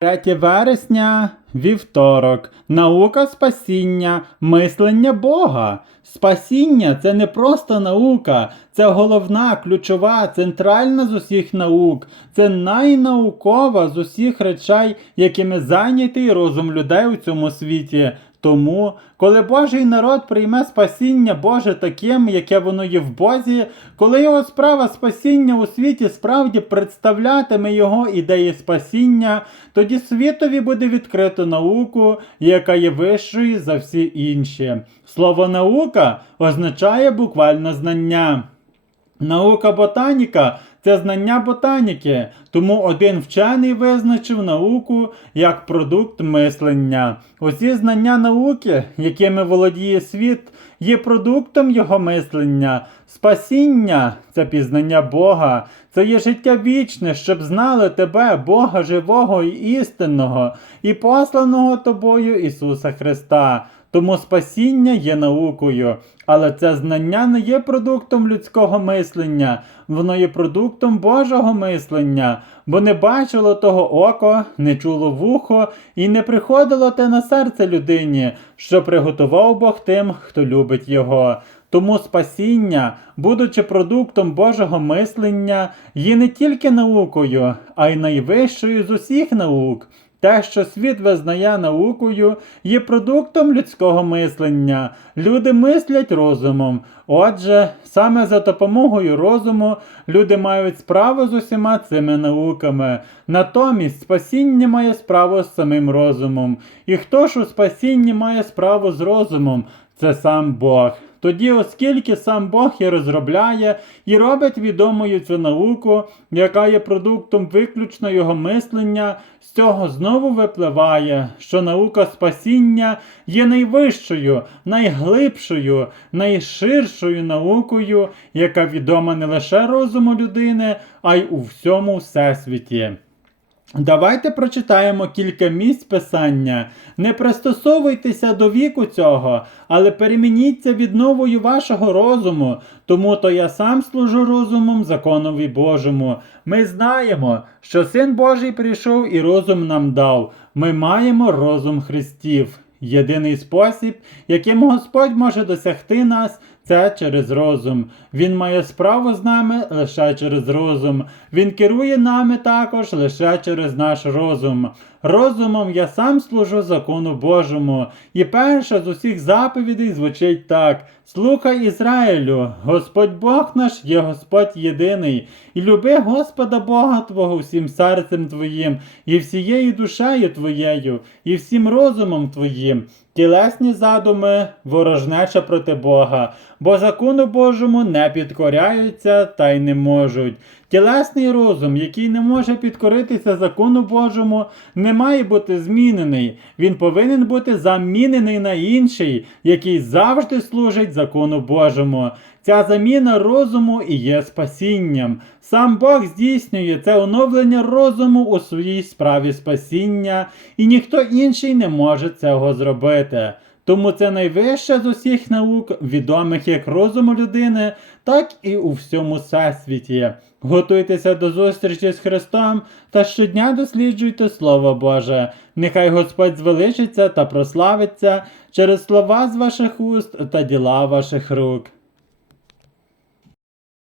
3 вересня, вівторок. Наука спасіння, мислення Бога. Спасіння це не просто наука, це головна, ключова, центральна з усіх наук. Це найнаукова з усіх речей, якими зайнятий розум людей у цьому світі. Тому, коли Божий народ прийме спасіння Боже таким, яке воно є в Бозі, коли його справа спасіння у світі справді представлятиме його ідеї спасіння, тоді світові буде відкрито науку, яка є вищою за всі інші. Слово наука означає буквально знання. Наука ботаніка це знання ботаніки, тому один вчений визначив науку як продукт мислення. Усі знання науки, якими володіє світ, є продуктом його мислення. Спасіння це пізнання Бога, це є життя вічне, щоб знали тебе, Бога живого і істинного, і посланого тобою Ісуса Христа. Тому спасіння є наукою, але це знання не є продуктом людського мислення, воно є продуктом Божого мислення, бо не бачило того око, не чуло вухо і не приходило те на серце людині, що приготував Бог тим, хто любить його. Тому спасіння, будучи продуктом Божого мислення, є не тільки наукою, а й найвищою з усіх наук. Те, що світ визнає наукою, є продуктом людського мислення. Люди мислять розумом. Отже, саме за допомогою розуму люди мають справу з усіма цими науками. Натомість спасіння має справу з самим розумом. І хто ж у спасінні має справу з розумом? Це сам Бог. Тоді, оскільки сам Бог і розробляє і робить відомою цю науку, яка є продуктом виключно його мислення, з цього знову випливає, що наука спасіння є найвищою, найглибшою, найширшою наукою, яка відома не лише розуму людини, а й у всьому всесвіті. Давайте прочитаємо кілька місць писання. Не пристосовуйтеся до віку цього, але перемініться відновою вашого розуму. Тому то я сам служу розумом законові Божому. Ми знаємо, що Син Божий прийшов і розум нам дав. Ми маємо розум Христів. Єдиний спосіб, яким Господь може досягти нас, це через розум. Він має справу з нами лише через розум. Він керує нами також лише через наш розум. Розумом я сам служу закону Божому. І перша з усіх заповідей звучить так: Слухай Ізраїлю, Господь Бог наш є Господь єдиний, і люби Господа Бога Твого всім серцем Твоїм, і всією душею Твоєю, і всім розумом Твоїм. Тілесні задуми ворожнеча проти Бога, бо закону Божому не підкоряються та й не можуть. Тілесний розум, який не може підкоритися закону Божому, не має бути змінений. Він повинен бути замінений на інший, який завжди служить закону Божому. Ця заміна розуму і є спасінням. Сам Бог здійснює це оновлення розуму у своїй справі спасіння, і ніхто інший не може цього зробити. Тому це найвища з усіх наук, відомих як розуму людини, так і у всьому всесвіті. Готуйтеся до зустрічі з Христом та щодня досліджуйте Слово Боже. Нехай Господь звеличиться та прославиться через слова з ваших уст та діла ваших рук.